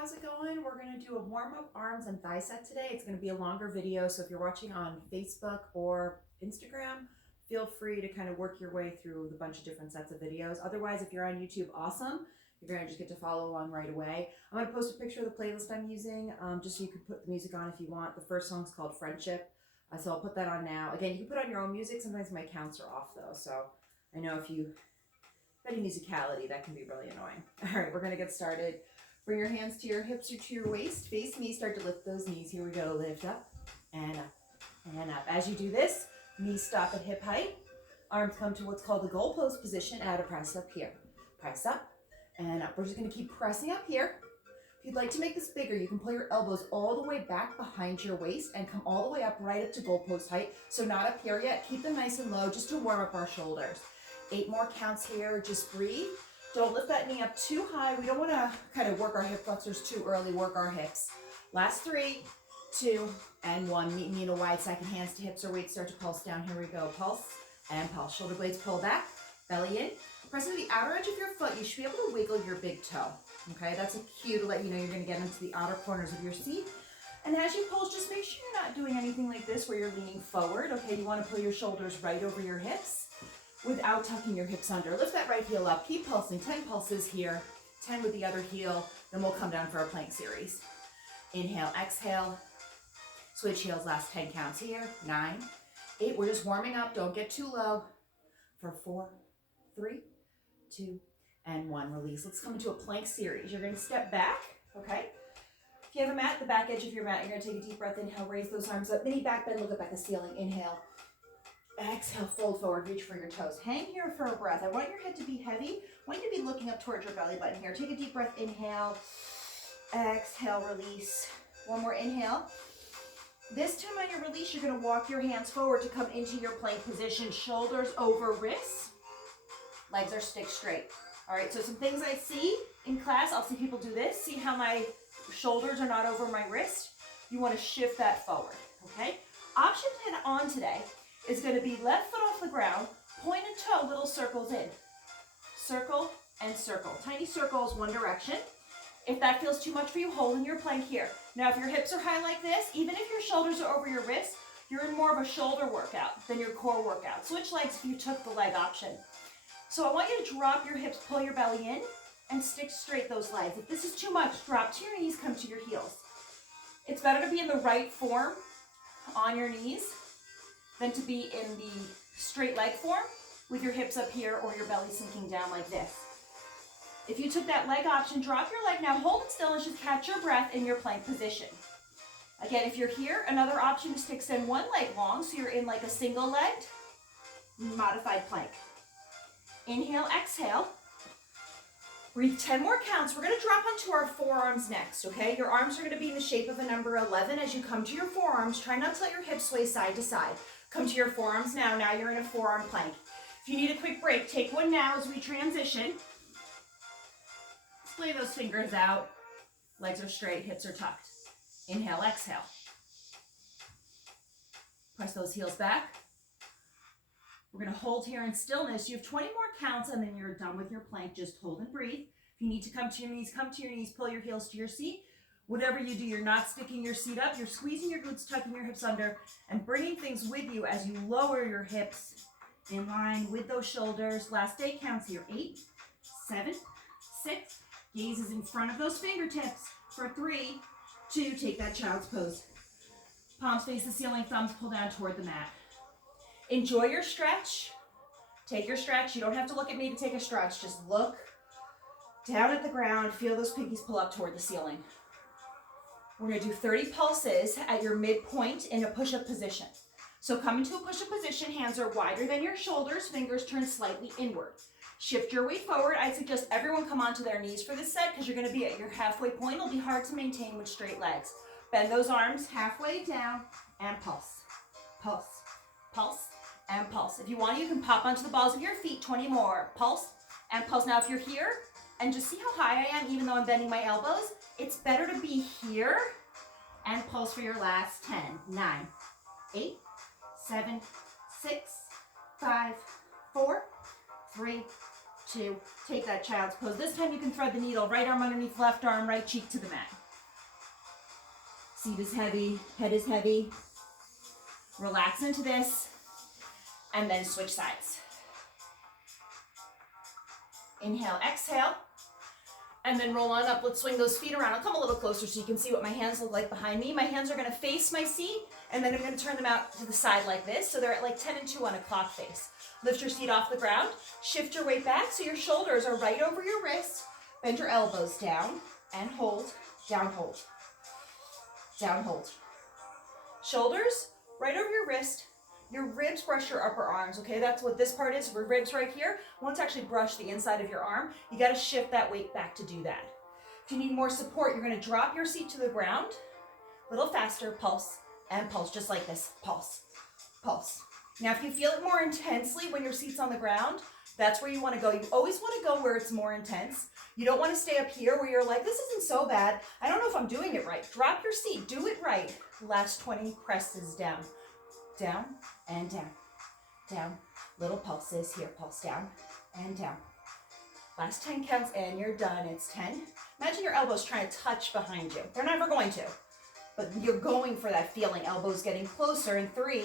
how's it going? We're going to do a warm-up arms and thigh set today. It's going to be a longer video, so if you're watching on Facebook or Instagram, feel free to kind of work your way through the bunch of different sets of videos. Otherwise, if you're on YouTube, awesome. You're going to just get to follow along right away. I'm going to post a picture of the playlist I'm using, just so you can put the music on if you want. The first song's called Friendship, so I'll put that on now. Again, you can put on your own music. Sometimes my counts are off, though, so I know if you have any musicality, that can be really annoying. All right, we're going to get started. Bring your hands to your hips or to your waist. Face me, start to lift those knees. Here we go, lift up and up and up. As you do this, knees stop at hip height. Arms come to what's called the goal pose position. Add a press up here. Press up and up. We're just gonna keep pressing up here. If you'd like to make this bigger, you can pull your elbows all the way back behind your waist and come all the way up right up to goal post height. So not up here yet. Keep them nice and low just to warm up our shoulders. 8 more counts here. Just breathe. Don't lift that knee up too high. We don't want to kind of work our hip flexors too early, work our hips. Last 3, 2, and 1. Meet me in a wide second, hands to hips or weights start to pulse down. Here we go. Pulse and pulse. Shoulder blades pull back, belly in. Press into the outer edge of your foot. You should be able to wiggle your big toe. Okay, that's a cue to let you know you're going to get into the outer corners of your seat. And as you pulse, just make sure you're not doing anything like this where you're leaning forward. Okay, you want to pull your shoulders right over your hips without tucking your hips under. Lift that right heel up. Keep pulsing. 10 pulses here. 10 with the other heel. Then we'll come down for our plank series. Inhale, exhale. Switch heels, last 10 counts here. 9, 8. We're just warming up. Don't get too low. For 4, 3, 2, and 1. Release. Let's come into a plank series. You're going to step back, okay? If you have a mat, the back edge of your mat, you're going to take a deep breath. Inhale, raise those arms up. Mini back bend, look up at the ceiling. Inhale. Exhale, fold forward, reach for your toes. Hang here for a breath. I want your head to be heavy. I want you to be looking up towards your belly button here. Take a deep breath, inhale. Exhale, release. One more inhale. This time on your release, you're gonna walk your hands forward to come into your plank position. Shoulders over wrists. Legs are stick straight. All right, so some things I see in class, I'll see people do this. See how my shoulders are not over my wrist? You wanna shift that forward, okay? Option 10 on today is going to be left foot off the ground, point and toe, little circles in. Circle and circle. Tiny circles, one direction. If that feels too much for you, hold in your plank here. Now, if your hips are high like this, even if your shoulders are over your wrists, you're in more of a shoulder workout than your core workout. Switch legs if you took the leg option. So I want you to drop your hips, pull your belly in, and stick straight those legs. If this is too much, drop to your knees, come to your heels. It's better to be in the right form on your knees than to be in the straight leg form with your hips up here or your belly sinking down like this. If you took that leg option, drop your leg now, hold it still and just catch your breath in your plank position. Again, if you're here, another option is to extend one leg long so you're in like a single legged modified plank. Inhale, exhale. Breathe 10 more counts. We're gonna drop onto our forearms next, okay? Your arms are gonna be in the shape of a number 11. As you come to your forearms, try not to let your hips sway side to side. Come to your forearms now. Now you're in a forearm plank. If you need a quick break, take one now as we transition. Splay those fingers out. Legs are straight, hips are tucked. Inhale, exhale. Press those heels back. We're going to hold here in stillness. You have 20 more counts and then you're done with your plank. Just hold and breathe. If you need to come to your knees, come to your knees. Pull your heels to your seat. Whatever you do, you're not sticking your seat up. You're squeezing your glutes, tucking your hips under, and bringing things with you as you lower your hips in line with those shoulders. Last 8 counts here. 8, 7, 6. Gaze is in front of those fingertips. For 3, 2, take that child's pose. Palms face the ceiling, thumbs pull down toward the mat. Enjoy your stretch. Take your stretch. You don't have to look at me to take a stretch. Just look down at the ground. Feel those pinkies pull up toward the ceiling. We're going to do 30 pulses at your midpoint in a push-up position. So come into a push-up position. Hands are wider than your shoulders. Fingers turn slightly inward. Shift your weight forward. I suggest everyone come onto their knees for this set because you're going to be at your halfway point. It'll be hard to maintain with straight legs. Bend those arms halfway down and pulse. Pulse. Pulse. And pulse. If you want, you can pop onto the balls of your feet. 20 more. Pulse and pulse. Now, if you're here, and just see how high I am, even though I'm bending my elbows, it's better to be here and pulse for your last 10. 9, 8, 7, 6, 5, 4, 3, 2. Take that child's pose. This time you can thread the needle. Right arm underneath left arm, right cheek to the mat. Seat is heavy, head is heavy. Relax into this, and then switch sides. Inhale, exhale, and then roll on up. Let's swing those feet around. I'll come a little closer so you can see what my hands look like behind me. My hands are gonna face my seat, and then I'm gonna turn them out to the side like this, so they're at like 10 and 2 on a clock face. Lift your seat off the ground, shift your weight back so your shoulders are right over your wrists. Bend your elbows down, and hold, down, hold, down, hold. Shoulders right over your wrist. Your ribs brush your upper arms, okay? That's what this part is, for ribs right here. Want to actually brush the inside of your arm. You gotta shift that weight back to do that. If you need more support, you're gonna drop your seat to the ground. A little faster, pulse, and pulse, just like this, pulse, pulse. Now, if you feel it more intensely when your seat's on the ground, that's where you wanna go. You always wanna go where it's more intense. You don't wanna stay up here where you're like, this isn't so bad. I don't know if I'm doing it right. Drop your seat, do it right. Last 20 presses down. Down and down, down. Little pulses here, pulse down and down. Last 10 counts and you're done. It's 10. Imagine your elbows trying to touch behind you. They're never going to, but you're going for that feeling. Elbows getting closer in 3,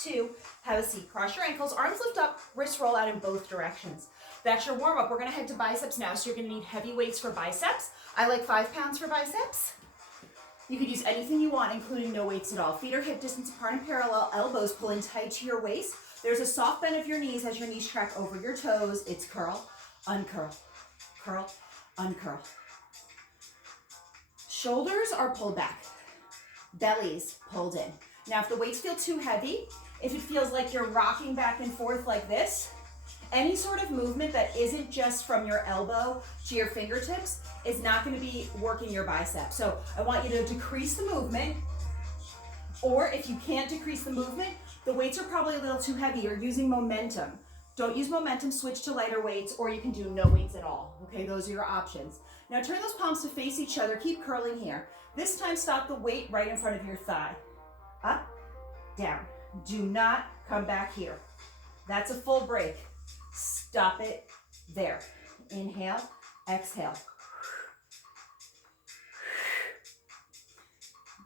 2, have a seat. Cross your ankles, arms lift up, wrists roll out in both directions. That's your warm up. We're gonna head to biceps now. So you're gonna need heavy weights for biceps. I like 5 pounds for biceps. You could use anything you want, including no weights at all. Feet are hip distance apart and parallel, elbows pull in tight to your waist. There's a soft bend of your knees as your knees track over your toes. It's curl, uncurl, curl, uncurl. Shoulders are pulled back, bellies pulled in. Now, if the weights feel too heavy, if it feels like you're rocking back and forth like this, any sort of movement that isn't just from your elbow to your fingertips is not going to be working your biceps. So I want you to decrease the movement, or if you can't decrease the movement, the weights are probably a little too heavy. You're using momentum. Don't use momentum, switch to lighter weights, or you can do no weights at all. Okay, those are your options. Now turn those palms to face each other. Keep curling here. This time stop the weight right in front of your thigh. Up, down. Do not come back here. That's a full break. Stop it there. Inhale, exhale.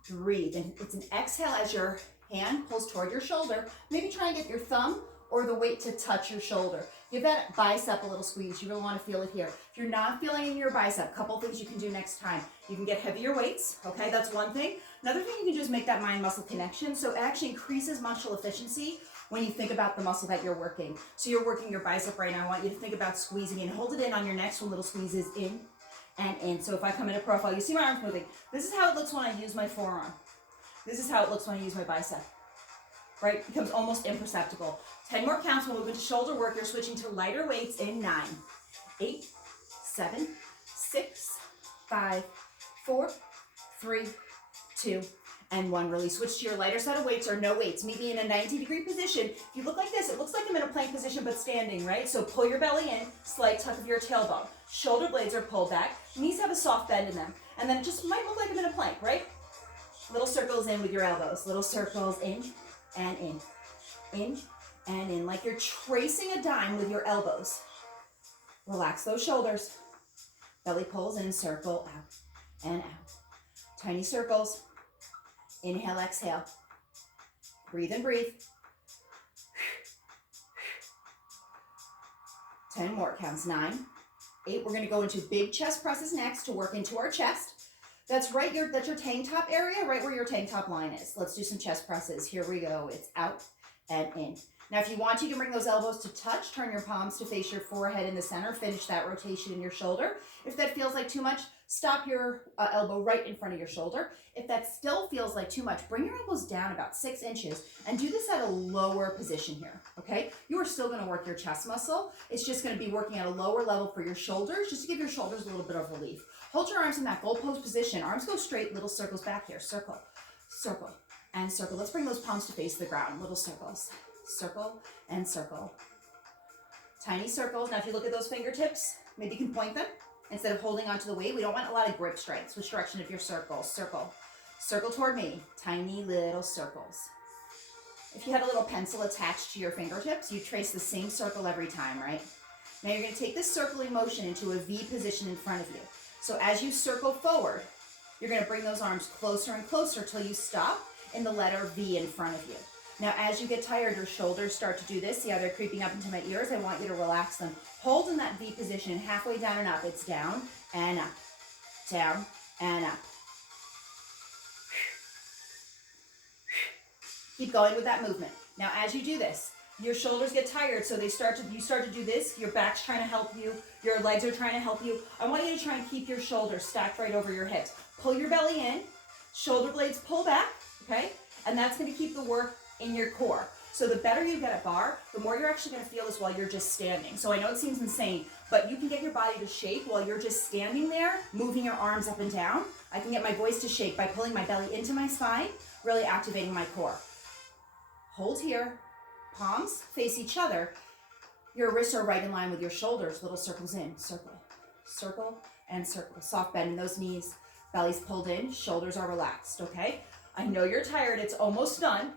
Breathe. And it's an exhale as your hand pulls toward your shoulder. Maybe try and get your thumb or the weight to touch your shoulder. Give that bicep a little squeeze. You really want to feel it here. If you're not feeling it in your bicep, a couple things you can do next time. You can get heavier weights, okay? That's one thing. Another thing you can do is make that mind-muscle connection. So it actually increases muscle efficiency when you think about the muscle that you're working. So you're working your bicep right now. I want you to think about squeezing in. Hold it in on your next one. Little squeezes in and in. So if I come into profile, you see my arms moving. This is how it looks when I use my forearm. This is how it looks when I use my bicep. Right? It becomes almost imperceptible. 10 more counts. We'll move into shoulder work. You're switching to lighter weights in 9, 8, 7, 6, 5, 4, 3, 2, and 1. Really switch to your lighter set of weights or no weights. Meet me in a 90-degree position. If you look like this, it looks like I'm in a plank position but standing, right? So pull your belly in, slight tuck of your tailbone. Shoulder blades are pulled back. Knees have a soft bend in them. And then it just might look like I'm in a plank, right? Little circles in with your elbows. Little circles in and in. In and in. Like you're tracing a dime with your elbows. Relax those shoulders. Belly pulls in, circle out and out. Tiny circles. Inhale, exhale. Breathe and breathe. 10 more, counts 9, 8. We're gonna go into big chest presses next to work into our chest. That's right, that's your tank top area, right where your tank top line is. Let's do some chest presses. Here we go. It's out and in. Now, if you want, you can bring those elbows to touch. Turn your palms to face your forehead in the center. Finish that rotation in your shoulder. If that feels like too much, stop your elbow right in front of your shoulder. If that still feels like too much, bring your elbows down about 6 inches and do this at a lower position here, okay? You are still gonna work your chest muscle. It's just gonna be working at a lower level for your shoulders, just to give your shoulders a little bit of relief. Hold your arms in that goal pose position. Arms go straight, little circles back here. Circle, circle, and circle. Let's bring those palms to face the ground. Little circles, circle, and circle. Tiny circles. Now, if you look at those fingertips, maybe you can point them. Instead of holding onto the weight, we don't want a lot of grip strength. Switch direction of your circle. Circle. Circle toward me. Tiny little circles. If you had a little pencil attached to your fingertips, you trace the same circle every time, right? Now you're going to take this circling motion into a V position in front of you. So as you circle forward, you're going to bring those arms closer and closer till you stop in the letter V in front of you. Now as you get tired, your shoulders start to do this. See how they're creeping up into my ears? I want you to relax them. Hold in that V position, and halfway down and up. It's down and up, down and up. Keep going with that movement. Now as you do this, your shoulders get tired, so you start to do this. Your back's trying to help you. Your legs are trying to help you. I want you to try and keep your shoulders stacked right over your hips. Pull your belly in, shoulder blades pull back, okay? And that's going to keep the work in your core. So the better you get at bar, the more you're actually going to feel this while you're just standing. So I know it seems insane, but you can get your body to shake while you're just standing there, moving your arms up and down. I can get my voice to shake by pulling my belly into my spine, really activating my core. Hold here. Palms face each other. Your wrists are right in line with your shoulders. Little circles in. Circle, circle, and circle. Soft bend in those knees. Belly's pulled in. Shoulders are relaxed, okay? I know you're tired. It's almost done.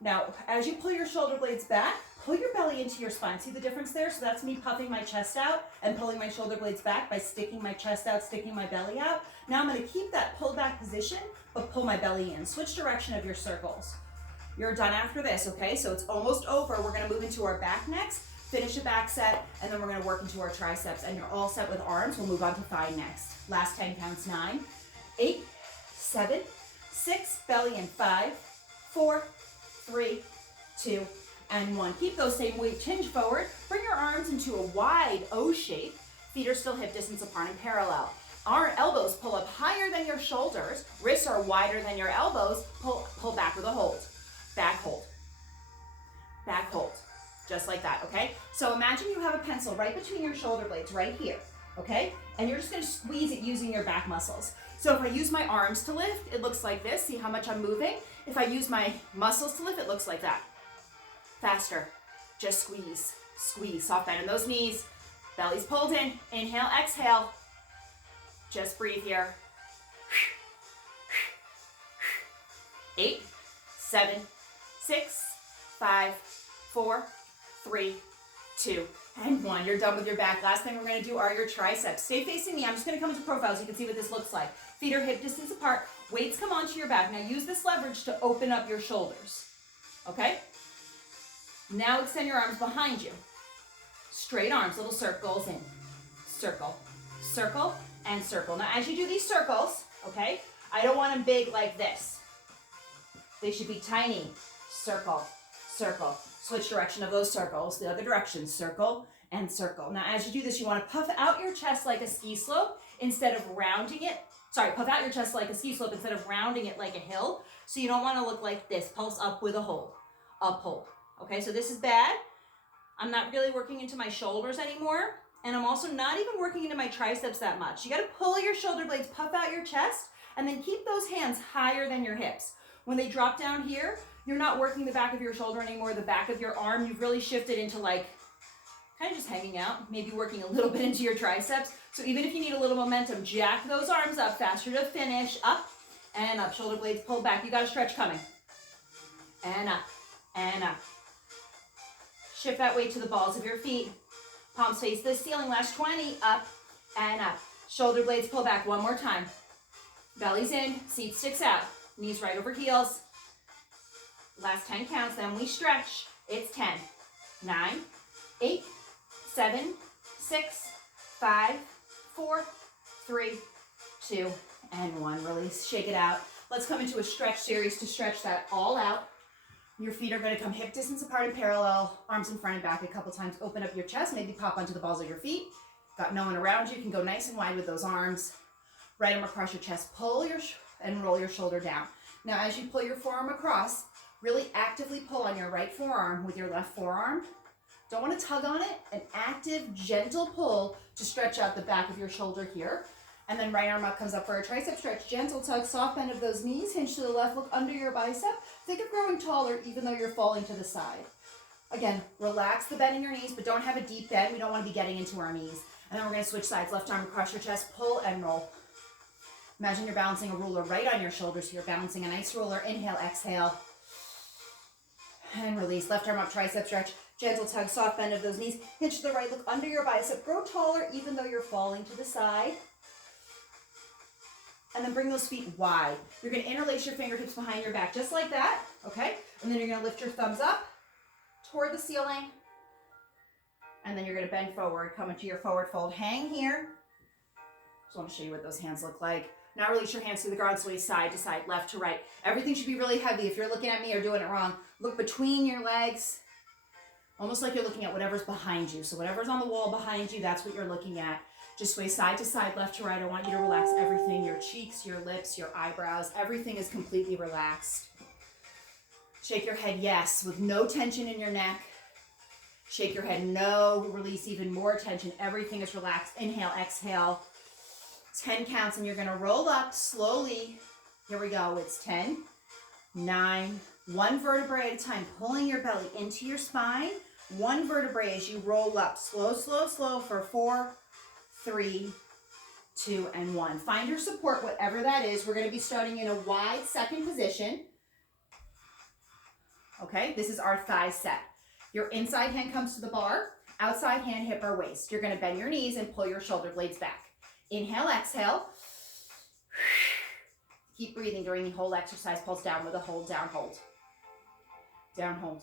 Now, as you pull your shoulder blades back, pull your belly into your spine. See the difference there? So that's me puffing my chest out and pulling my shoulder blades back by sticking my chest out, sticking my belly out. Now I'm going to keep that pulled back position, but pull my belly in. Switch direction of your circles. You're done after this, okay? So it's almost over. We're gonna move into our back next, finish a back set, and then we're gonna work into our triceps. And you're all set with arms. We'll move on to thigh next. Last 10 counts. 9, 8, 7, 6, belly in 5, 4, 3, 2, and 1. Keep those same weight, hinge forward. Bring your arms into a wide O shape. Feet are still hip distance apart and parallel. Our elbows pull up higher than your shoulders. Wrists are wider than your elbows. Pull back with a hold. Back hold, just like that, okay? So imagine you have a pencil right between your shoulder blades, right here, okay? And you're just gonna squeeze it using your back muscles. So if I use my arms to lift, it looks like this. See how much I'm moving? If I use my muscles to lift, it looks like that. Faster, just squeeze, squeeze. Soft bend in those knees, belly's pulled in. Inhale, exhale. Just breathe here. 8, 7, 6, 5, 4, 3, 2, and 1. You're done with your back. Last thing we're going to do are your triceps. Stay facing me. I'm just going to come into profile so you can see what this looks like. Feet are hip distance apart. Weights come onto your back. Now use this leverage to open up your shoulders. Okay? Now extend your arms behind you. Straight arms, little circles in. Circle, circle, and circle. Now as you do these circles, okay, I don't want them big like this. They should be tiny. Circle, circle. Switch direction of those circles. The other direction, circle and circle. Now as you do this, you want to puff out your chest like a ski slope instead of rounding it. Sorry, puff out your chest like a ski slope instead of rounding it like a hill. So you don't want to look like this. Pulse up with a hold. Up, hold. Okay, so this is bad. I'm not really working into my shoulders anymore. And I'm also not even working into my triceps that much. You got to pull your shoulder blades, puff out your chest, and then keep those hands higher than your hips. When they drop down here, you're not working the back of your shoulder anymore, the back of your arm. You've really shifted into like, kind of just hanging out, maybe working a little bit into your triceps. So even if you need a little momentum, jack those arms up, faster to finish, up and up. Shoulder blades pulled back. You got a stretch coming. And up, and up. Shift that weight to the balls of your feet. Palms face the ceiling. Last 20, up and up. Shoulder blades pull back one more time. Belly's in, seat sticks out. Knees right over heels. Last 10 counts, then we stretch. It's 10, 9, 8, 7, 6, 5, 4, 3, 2, and 1. Release, shake it out. Let's come into a stretch series to stretch that all out. Your feet are going to come hip distance apart and parallel, arms in front and back a couple times. Open up your chest, maybe pop onto the balls of your feet. Got no one around you. You can go nice and wide with those arms. Right arm across your chest. Pull and roll your shoulder down. Now, as you pull your forearm across, really actively pull on your right forearm with your left forearm. Don't want to tug on it. An active, gentle pull to stretch out the back of your shoulder here. And then right arm up comes up for a tricep stretch. Gentle tug, soft bend of those knees. Hinge to the left, look under your bicep. Think of growing taller even though you're falling to the side. Again, relax the bend in your knees, but don't have a deep bend. We don't want to be getting into our knees. And then we're going to switch sides. Left arm across your chest, pull and roll. Imagine you're balancing a ruler right on your shoulders here. Balancing a nice ruler. Inhale, exhale. And release. Left arm up, tricep stretch. Gentle tug, soft bend of those knees. Hinge to the right, look under your bicep. Grow taller even though you're falling to the side. And then bring those feet wide. You're gonna interlace your fingertips behind your back, just like that, okay? And then you're gonna lift your thumbs up toward the ceiling. And then you're gonna bend forward, come into your forward fold. Hang here. Just wanna show you what those hands look like. Now release your hands to the ground, sway side to side, left to right. Everything should be really heavy. If you're looking at me or doing it wrong, look between your legs, almost like you're looking at whatever's behind you. So whatever's on the wall behind you, that's what you're looking at. Just sway side to side, left to right. I want you to relax everything, your cheeks, your lips, your eyebrows. Everything is completely relaxed. Shake your head yes, with no tension in your neck. Shake your head no, release even more tension. Everything is relaxed. Inhale, exhale. 10 counts, and you're gonna roll up slowly. Here we go, it's 10, 9, one vertebrae at a time, pulling your belly into your spine. One vertebrae as you roll up, slow, slow, slow for 4, 3, 2, and 1. Find your support, whatever that is. We're gonna be starting in a wide second position. Okay, this is our thigh set. Your inside hand comes to the bar, outside hand, hip or waist. You're gonna bend your knees and pull your shoulder blades back. Inhale, exhale. Keep breathing during the whole exercise. Pulse down with a hold, down, hold. Down, hold.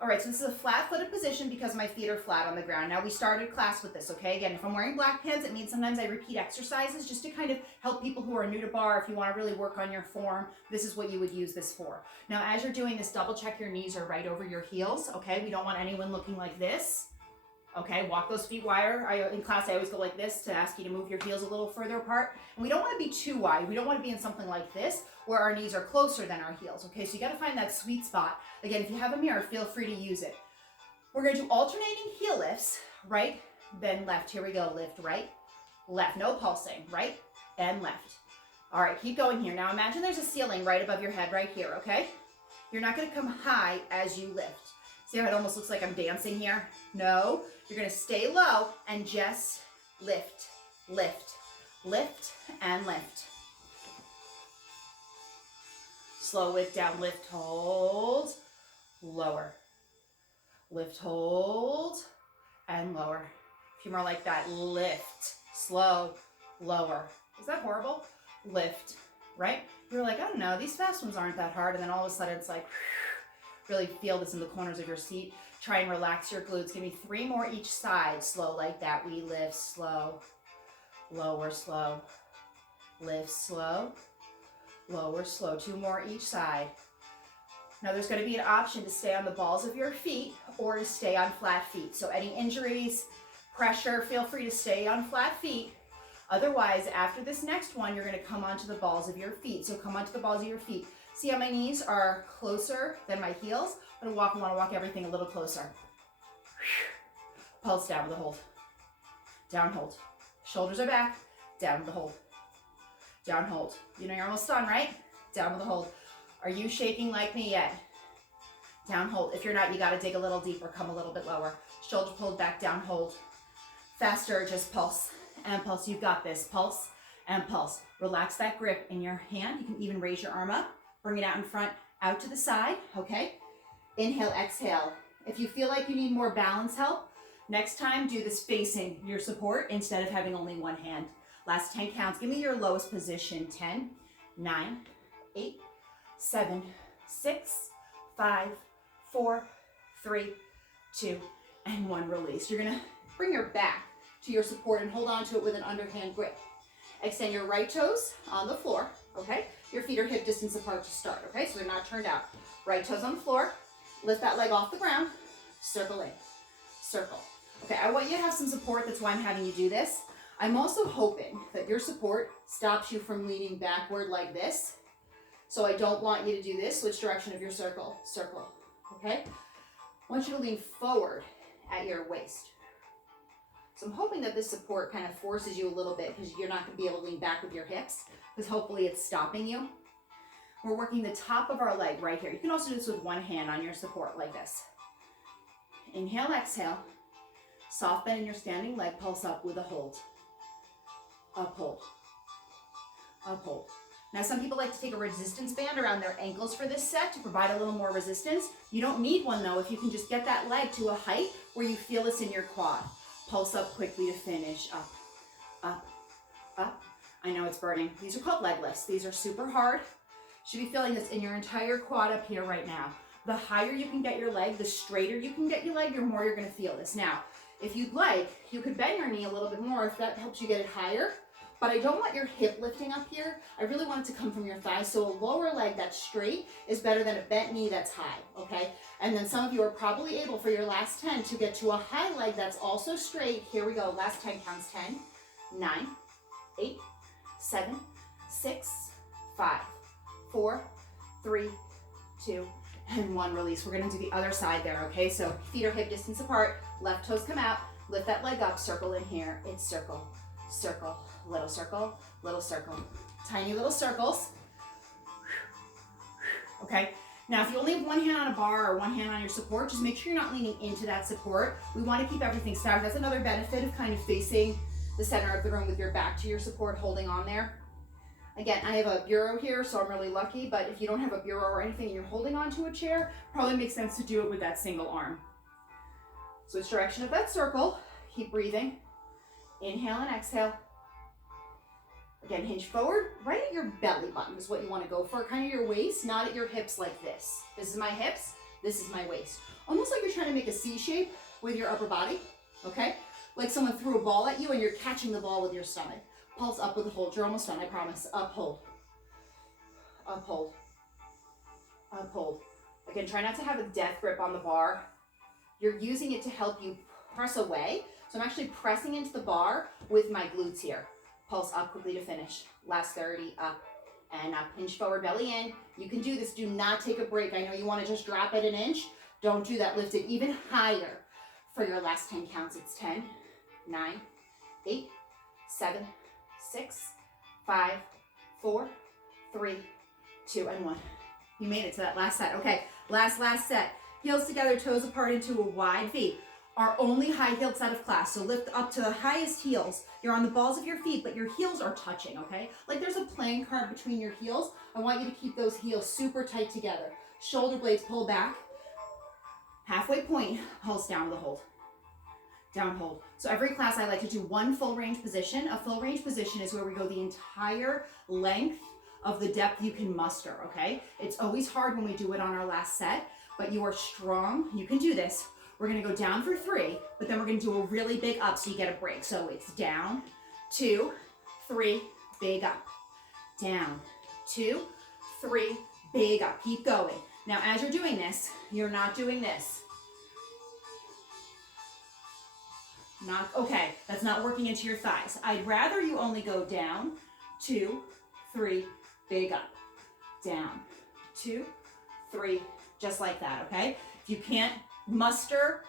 All right, so this is a flat-footed position because my feet are flat on the ground. Now, we started class with this, okay? Again, if I'm wearing black pants, it means sometimes I repeat exercises just to kind of help people who are new to barre. If you want to really work on your form, this is what you would use this for. Now, as you're doing this, double check your knees are right over your heels, okay? We don't want anyone looking like this. Okay, walk those feet wider. In class, I always go like this to ask you to move your heels a little further apart. And we don't want to be too wide. We don't want to be in something like this where our knees are closer than our heels. Okay, so you got to find that sweet spot. Again, if you have a mirror, feel free to use it. We're going to do alternating heel lifts, right, then left. Here we go, lift, right, left. No pulsing, right, and left. All right, keep going here. Now imagine there's a ceiling right above your head right here, okay? You're not going to come high as you lift. See how it almost looks like I'm dancing here? No. You're going to stay low and just lift, lift, lift, and lift. Slow it down, lift, hold, lower. Lift, hold, and lower. A few more like that. Lift, slow, lower. Is that horrible? Lift, right? You're like, I don't know, these fast ones aren't that hard. And then all of a sudden it's like, really feel this in the corners of your seat. Try and relax your glutes. Give me 3 more each side. Slow like that. We lift, slow, lower, slow. Lift, slow, lower, slow. 2 more each side. Now there's going to be an option to stay on the balls of your feet or to stay on flat feet. So any injuries, pressure, feel free to stay on flat feet. Otherwise, after this next one, you're going to come onto the balls of your feet. So come onto the balls of your feet. See how my knees are closer than my heels? I'm going to want to walk everything a little closer. Pulse down with a hold. Down, hold. Shoulders are back. Down with a hold. Down, hold. You know you're almost done, right? Down with a hold. Are you shaking like me yet? Down, hold. If you're not, you got to dig a little deeper. Come a little bit lower. Shoulder pulled back, down, hold. Faster, just pulse and pulse. You've got this. Pulse and pulse. Relax that grip in your hand. You can even raise your arm up. Bring it out in front, out to the side, okay? Inhale, exhale. If you feel like you need more balance help, next time do this facing your support instead of having only one hand. Last 10 counts. Give me your lowest position. 10, 9, 8, 7, 6, 5, 4, 3, 2, and 1. Release. You're gonna bring your back to your support and hold on to it with an underhand grip. Extend your right toes on the floor, okay? Your feet are hip distance apart to start, okay? So they're not turned out. Right toes on the floor. Lift that leg off the ground. Circle in. Circle. Okay, I want you to have some support. That's why I'm having you do this. I'm also hoping that your support stops you from leaning backward like this. So I don't want you to do this. Switch direction of your circle. Circle, okay? I want you to lean forward at your waist. So I'm hoping that this support kind of forces you a little bit because you're not going to be able to lean back with your hips because hopefully it's stopping you. We're working the top of our leg right here. You can also do this with one hand on your support like this. Inhale, exhale. Soft bend in your standing leg. Pulse up with a hold. Up, hold. Up, hold. Now, some people like to take a resistance band around their ankles for this set to provide a little more resistance. You don't need one though if you can just get that leg to a height where you feel this in your quad. Pulse up quickly to finish. Up, up, up. I know it's burning. These are called leg lifts. These are super hard. Should be feeling this in your entire quad up here right now. The higher you can get your leg, the straighter you can get your leg, the more you're gonna feel this. Now, if you'd like, you could bend your knee a little bit more if that helps you get it higher. But I don't want your hip lifting up here. I really want it to come from your thigh. So a lower leg that's straight is better than a bent knee that's high, okay? And then some of you are probably able for your last 10 to get to a high leg that's also straight. Here we go, last 10 counts. 10, 9, 8, 7, 6, 5, 4, 3, 2, and 1. Release. We're gonna do the other side there, okay? So feet are hip distance apart, left toes come out, lift that leg up, circle in here. It's circle, circle, little circle, little circle. Tiny little circles. Okay? Now, if you only have one hand on a bar or one hand on your support, just make sure you're not leaning into that support. We want to keep everything stacked. That's another benefit of kind of facing the center of the room with your back to your support, holding on there. Again, I have a bureau here, so I'm really lucky, but if you don't have a bureau or anything and you're holding onto a chair, probably makes sense to do it with that single arm. Switch direction of that circle. Keep breathing. Inhale and exhale. Again, hinge forward, right at your belly button is what you want to go for, kind of your waist, not at your hips like this. This is my hips, this is my waist. Almost like you're trying to make a C shape with your upper body, okay? Like someone threw a ball at you and you're catching the ball with your stomach. Pulse up with a hold. You're almost done, I promise. Up, hold. Up, hold. Up, hold. Again, try not to have a death grip on the bar. You're using it to help you press away. So I'm actually pressing into the bar with my glutes here. Pulse up quickly to finish. Last 30, up and up. Hinge forward, belly in. You can do this. Do not take a break. I know you want to just drop it an inch. Don't do that. Lift it even higher for your last 10 counts. It's 10, 9, 8, 7, 6, 5, 4, 3, 2, and 1. You made it to that last set. Okay, last set. Heels together, toes apart into a wide V. Our only high-heeled set of class. So lift up to the highest heels. You're on the balls of your feet, but your heels are touching, okay? Like there's a playing card between your heels. I want you to keep those heels super tight together. Shoulder blades pull back. Halfway point, pulse down with a hold. Down, hold. So every class I like to do one full range position. A full range position is where we go the entire length of the depth you can muster, okay? It's always hard when we do it on our last set, but you are strong. You can do this. We're gonna go down for 3, but then we're gonna do a really big up so you get a break. So it's down, 2, 3, big up. Down, 2, 3, big up. Keep going. Now, as you're doing this, you're not doing this. Okay, that's not working into your thighs. I'd rather you only go down, 2, 3, big up. Down, 2, 3, just like that, okay? If you can't muster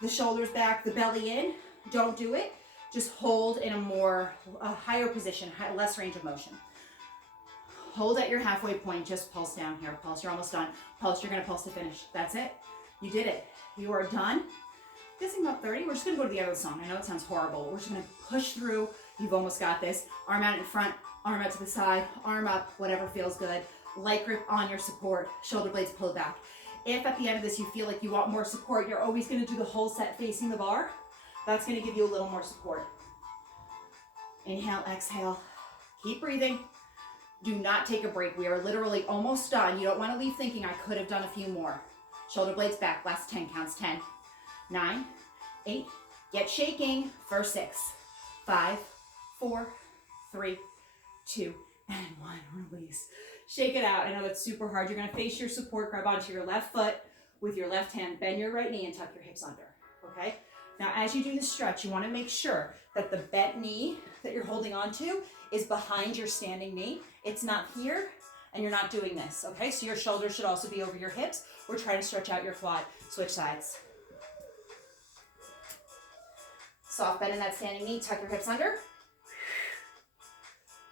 the shoulders back, the belly in, don't do it. Just hold in a higher position, less range of motion. Hold at your halfway point, just pulse down here. Pulse, you're almost done. Pulse, you're gonna pulse to finish. That's it. You did it. You are done. Guessing about 30. We're just gonna go to the other song. I know it sounds horrible, but we're just gonna push through. You've almost got this. Arm out in front, arm out to the side, arm up, whatever feels good. Light grip on your support, shoulder blades pulled back. If at the end of this you feel like you want more support, you're always gonna do the whole set facing the bar. That's gonna give you a little more support. Inhale, exhale, keep breathing. Do not take a break. We are literally almost done. You don't wanna leave thinking I could have done a few more. Shoulder blades back, last 10 counts. 10, 9, 8, get shaking for 6, 5, 4, 3, 2, and 1, release. Shake it out. I know that's super hard. You're gonna face your support, grab onto your left foot with your left hand, bend your right knee and tuck your hips under, okay? Now, as you do the stretch, you wanna make sure that the bent knee that you're holding onto is behind your standing knee. It's not here, and you're not doing this, okay? So your shoulders should also be over your hips. We're trying to stretch out your quad. Switch sides. Soft bend in that standing knee, tuck your hips under.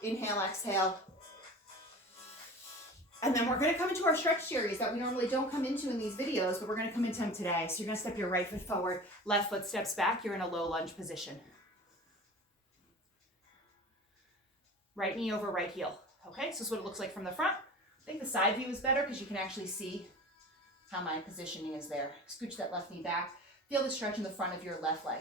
Inhale, exhale. And then we're gonna come into our stretch series that we normally don't come into in these videos, but we're gonna come into them today. So you're gonna step your right foot forward, left foot steps back, you're in a low lunge position. Right knee over right heel, Okay, so this is what it looks like from the front. I think the side view is better because you can actually see how my positioning is there. Scooch that left knee back. Feel the stretch in the front of your left leg.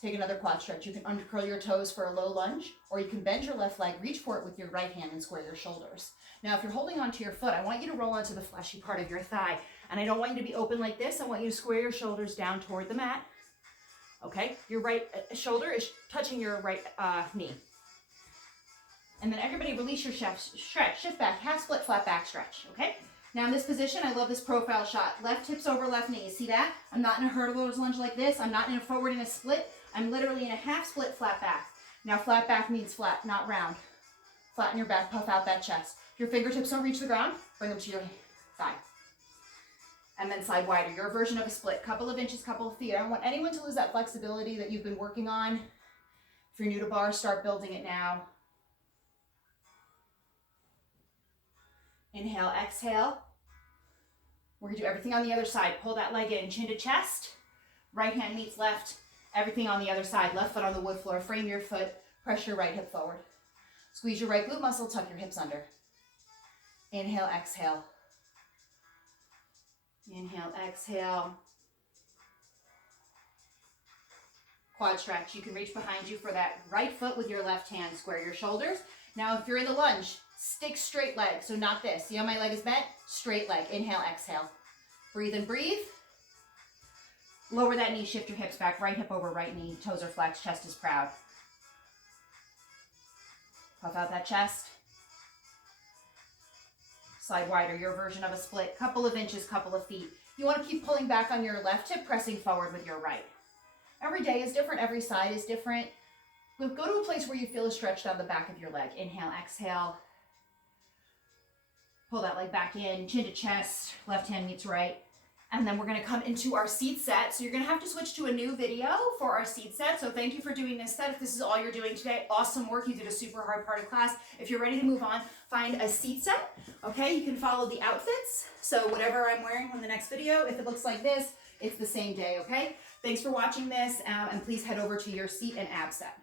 Take another quad stretch. You can undercurl your toes for a low lunge, or you can bend your left leg, reach for it with your right hand and square your shoulders. Now, if you're holding onto your foot, I want you to roll onto the fleshy part of your thigh. And I don't want you to be open like this. I want you to square your shoulders down toward the mat. Okay, your right shoulder is touching your right knee. And then everybody release your stretch, shift back, half split, flat back stretch, okay? Now in this position, I love this profile shot. Left hips over left knee, see that? I'm not in a hurdler's lunge like this. I'm not in a forward in a split. I'm literally in a half split, flat back. Now flat back means flat, not round. Flatten your back, puff out that chest. If your fingertips don't reach the ground, bring them to your thigh. And then slide wider, your version of a split. Couple of inches, couple of feet. I don't want anyone to lose that flexibility that you've been working on. If you're new to barre, start building it now. Inhale, exhale. We're gonna do everything on the other side. Pull that leg in, chin to chest. Right hand meets left. Everything on the other side. Left foot on the wood floor. Frame your foot. Press your right hip forward. Squeeze your right glute muscle. Tuck your hips under. Inhale, exhale. Inhale, exhale. Quad stretch. You can reach behind you for that right foot with your left hand. Square your shoulders. Now, if you're in the lunge, stick straight leg. So not this. See how my leg is bent? Straight leg. Inhale, exhale. Breathe and breathe. Lower that knee, shift your hips back. Right hip over right knee. Toes are flexed, chest is proud. Puff out that chest. Slide wider, your version of a split. Couple of inches, couple of feet. You want to keep pulling back on your left hip, pressing forward with your right. Every day is different. Every side is different. But go to a place where you feel a stretch down the back of your leg. Inhale, exhale. Pull that leg back in, chin to chest, left hand meets right. And then we're gonna come into our seat set. So you're gonna have to switch to a new video for our seat set. So thank you for doing this set. If this is all you're doing today, awesome work. You did a super hard part of class. If you're ready to move on, find a seat set, okay? You can follow the outfits. So whatever I'm wearing in the next video, if it looks like this, it's the same day, okay? Thanks for watching this, and please head over to your seat and ab set.